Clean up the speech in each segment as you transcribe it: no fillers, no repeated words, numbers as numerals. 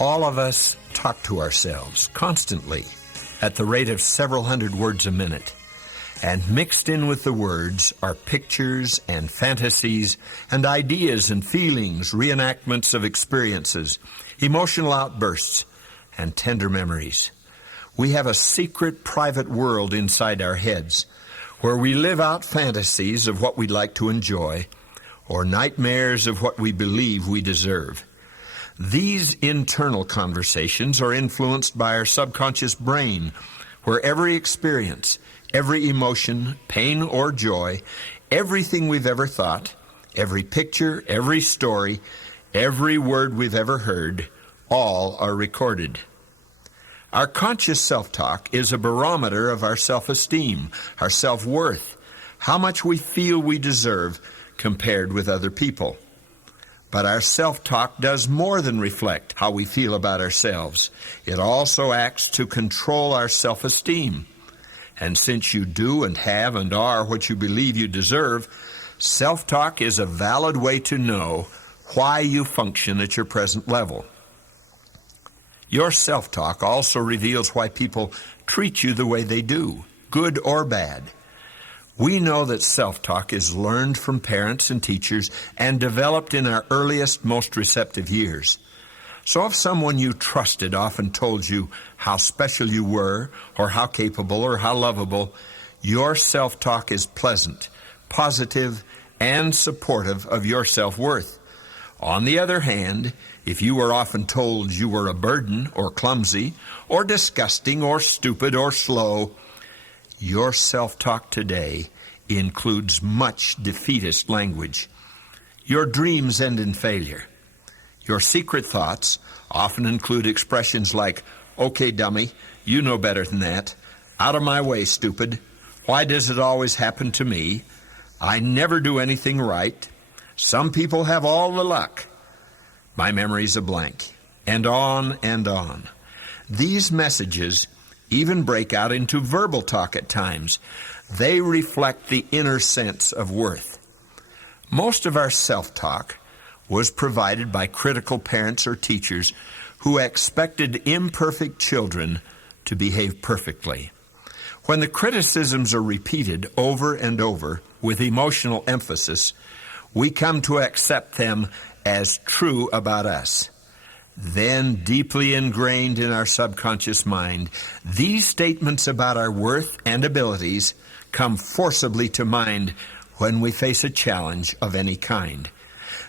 All of us talk to ourselves constantly at the rate of several hundred words a minute. And mixed in with the words are pictures and fantasies and ideas and feelings, reenactments of experiences, emotional outbursts, and tender memories. We have a secret, private world inside our heads where we live out fantasies of what we'd like to enjoy or nightmares of what we believe we deserve. These internal conversations are influenced by our subconscious brain, where every experience, every emotion, pain or joy, everything we've ever thought, every picture, every story, every word we've ever heard, all are recorded. Our conscious self-talk is a barometer of our self-esteem, our self-worth, how much we feel we deserve compared with other people. But our self-talk does more than reflect how we feel about ourselves. It also acts to control our self-esteem. And since you do and have and are what you believe you deserve, self-talk is a valid way to know why you function at your present level. Your self-talk also reveals why people treat you the way they do, good or bad. We know that self-talk is learned from parents and teachers and developed in our earliest, most receptive years. So if someone you trusted often told you how special you were, or how capable, or how lovable, your self-talk is pleasant, positive, and supportive of your self-worth. On the other hand, if you were often told you were a burden, or clumsy, or disgusting, or stupid, or slow, your self-talk today includes much defeatist language. Your dreams end in failure. Your secret thoughts often include expressions like, "Okay, dummy, you know better than that. Out of my way, stupid. Why does it always happen to me? I never do anything right. Some people have all the luck. My memory's a blank." And on and on. These messages even break out into verbal talk at times. They reflect the inner sense of worth. Most of our self-talk was provided by critical parents or teachers who expected imperfect children to behave perfectly. When the criticisms are repeated over and over with emotional emphasis, we come to accept them as true about us. Then, deeply ingrained in our subconscious mind, these statements about our worth and abilities come forcibly to mind when we face a challenge of any kind.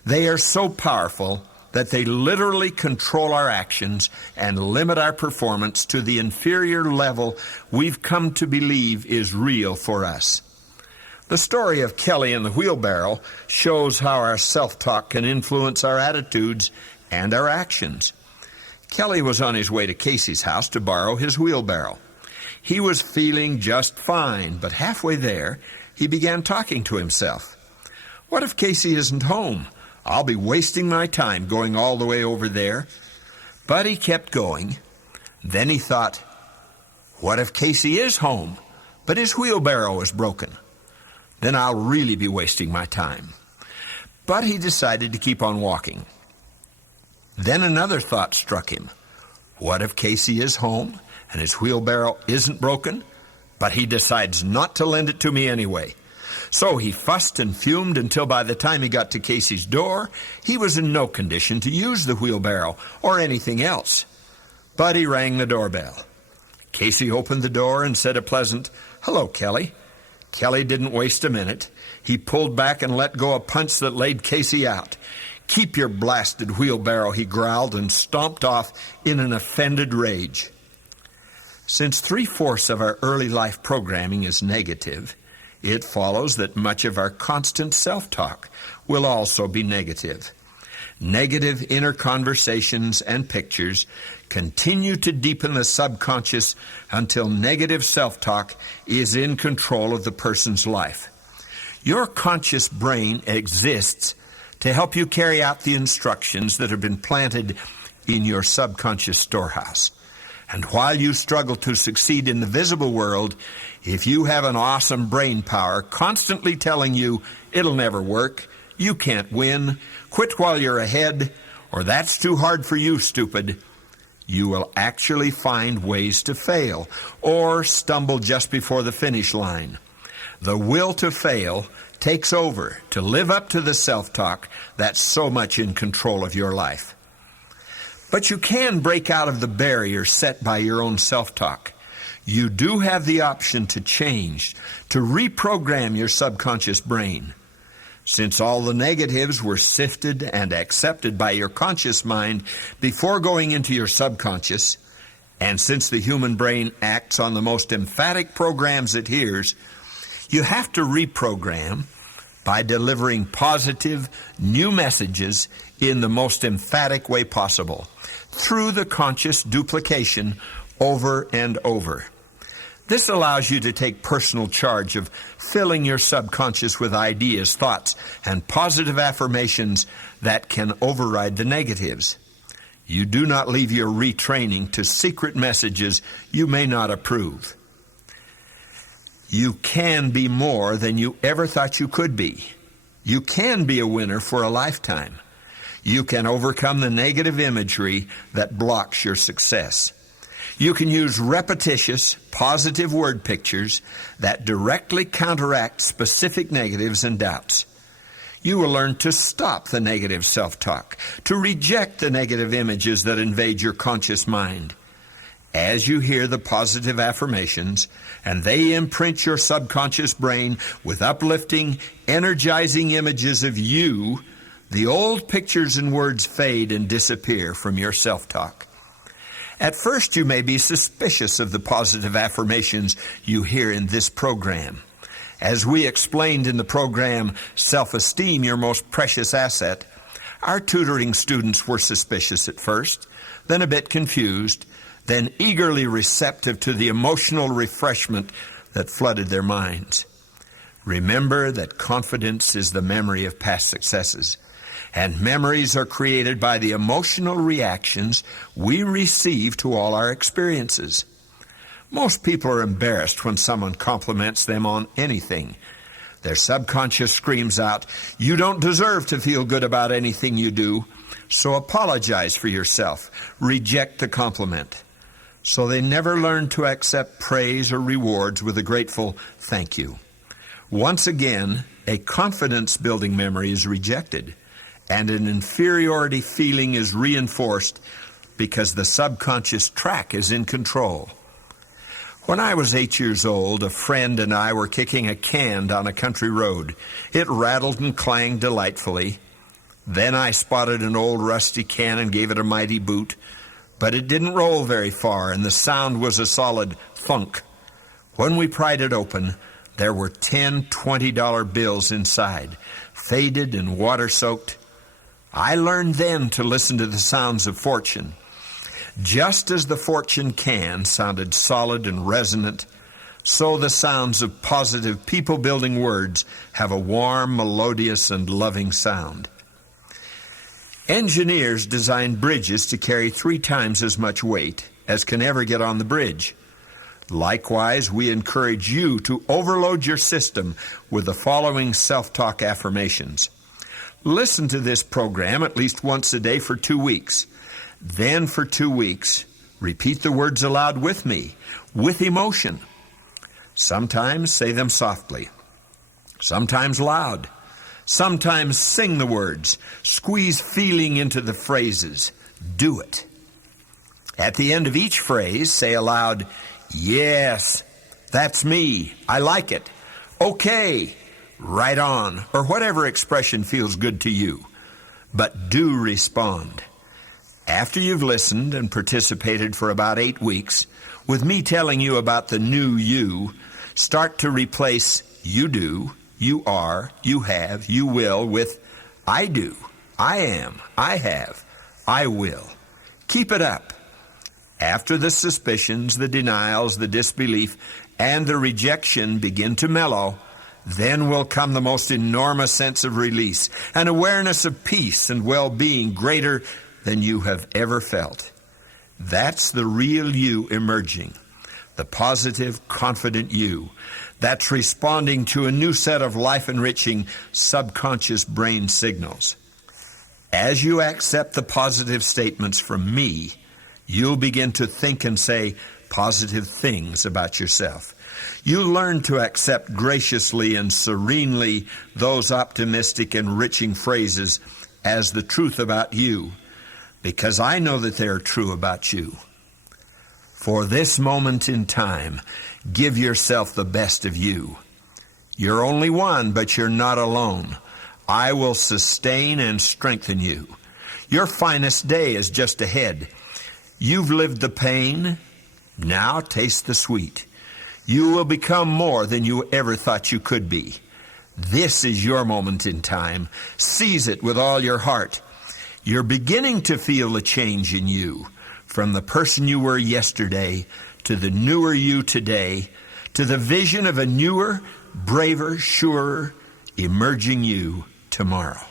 They are so powerful that they literally control our actions and limit our performance to the inferior level we've come to believe is real for us. The story of Kelly and the wheelbarrow shows how our self-talk can influence our attitudes and our actions. Kelly was on his way to Casey's house to borrow his wheelbarrow. He was feeling just fine, but halfway there, he began talking to himself. "What if Casey isn't home? I'll be wasting my time going all the way over there." But he kept going. Then he thought, "What if Casey is home, but his wheelbarrow is broken? Then I'll really be wasting my time." But he decided to keep on walking. Then another thought struck him. What if Casey is home and his wheelbarrow isn't broken, but he decides not to lend it to me anyway? So he fussed and fumed until by the time he got to Casey's door, he was in no condition to use the wheelbarrow or anything else. But he rang the doorbell. Casey opened the door and said a pleasant, "Hello, Kelly." Kelly didn't waste a minute. He pulled back and let go a punch that laid Casey out. "Keep your blasted wheelbarrow," he growled, and stomped off in an offended rage. Since 3/4 of our early life programming is negative, it follows that much of our constant self-talk will also be negative. Negative inner conversations and pictures continue to deepen the subconscious until negative self-talk is in control of the person's life. Your conscious brain exists to help you carry out the instructions that have been planted in your subconscious storehouse. And while you struggle to succeed in the visible world, if you have an awesome brain power constantly telling you it'll never work, you can't win, quit while you're ahead, or that's too hard for you, stupid, You will actually find ways to fail or stumble just before the finish line. The will to fail takes over to live up to the self-talk that's so much in control of your life. But you can break out of the barrier set by your own self-talk. You do have the option to change, to reprogram your subconscious brain. Since all the negatives were sifted and accepted by your conscious mind before going into your subconscious, and since the human brain acts on the most emphatic programs it hears, you have to reprogram by delivering positive, new messages in the most emphatic way possible, through the conscious duplication over and over. This allows you to take personal charge of filling your subconscious with ideas, thoughts, and positive affirmations that can override the negatives. You do not leave your retraining to secret messages you may not approve. You can be more than you ever thought you could be. You can be a winner for a lifetime. You can overcome the negative imagery that blocks your success. You can use repetitious, positive word pictures that directly counteract specific negatives and doubts. You will learn to stop the negative self-talk, to reject the negative images that invade your conscious mind. As you hear the positive affirmations, and they imprint your subconscious brain with uplifting, energizing images of you, the old pictures and words fade and disappear from your self-talk. At first, you may be suspicious of the positive affirmations you hear in this program. As we explained in the program, Self-Esteem, Your Most Precious Asset, our tutoring students were suspicious at first, then a bit confused, then eagerly receptive to the emotional refreshment that flooded their minds. Remember that confidence is the memory of past successes, and memories are created by the emotional reactions we receive to all our experiences. Most people are embarrassed when someone compliments them on anything. Their subconscious screams out, "You don't deserve to feel good about anything you do, so apologize for yourself. Reject the compliment." So they never learn to accept praise or rewards with a grateful thank you. Once again, a confidence-building memory is rejected, and an inferiority feeling is reinforced because the subconscious track is in control. When I was 8 years old, a friend and I were kicking a can down a country road. It rattled and clanged delightfully. Then I spotted an old rusty can and gave it a mighty boot, but it didn't roll very far, and the sound was a solid thunk. When we pried it open, there were 10 $20 bills inside, faded and water-soaked. I learned then to listen to the sounds of fortune. Just as the fortune can sounded solid and resonant, so the sounds of positive people-building words have a warm, melodious, and loving sound. Engineers design bridges to carry 3 times as much weight as can ever get on the bridge. Likewise, we encourage you to overload your system with the following self-talk affirmations. Listen to this program at least once a day for 2 weeks. Then for 2 weeks, repeat the words aloud with me, with emotion. Sometimes say them softly, sometimes loud. Sometimes sing the words, squeeze feeling into the phrases. Do it. At the end of each phrase, say aloud, "Yes, that's me. I like it. Okay, right on," or whatever expression feels good to you. But do respond. After you've listened and participated for about 8 weeks, with me telling you about the new you, start to replace "you do," "you are," "you have," "you will" with "I do," "I am," "I have," "I will." Keep it up. After the suspicions, the denials, the disbelief, and the rejection begin to mellow, then will come the most enormous sense of release, an awareness of peace and well-being greater than you have ever felt. That's the real you emerging, the positive, confident you that's responding to a new set of life-enriching subconscious brain signals. As you accept the positive statements from me, You'll begin to think and say positive things about yourself. You'll learn to accept graciously and serenely those optimistic, enriching phrases as the truth about you, because I know that they are true about you. For this moment in time, give yourself the best of you. You're only one, but you're not alone. I will sustain and strengthen you. Your finest day is just ahead. You've lived the pain. Now taste the sweet. You will become more than you ever thought you could be. This is your moment in time. Seize it with all your heart. You're beginning to feel a change in you, from the person you were yesterday to the newer you today, to the vision of a newer, braver, surer, emerging you tomorrow.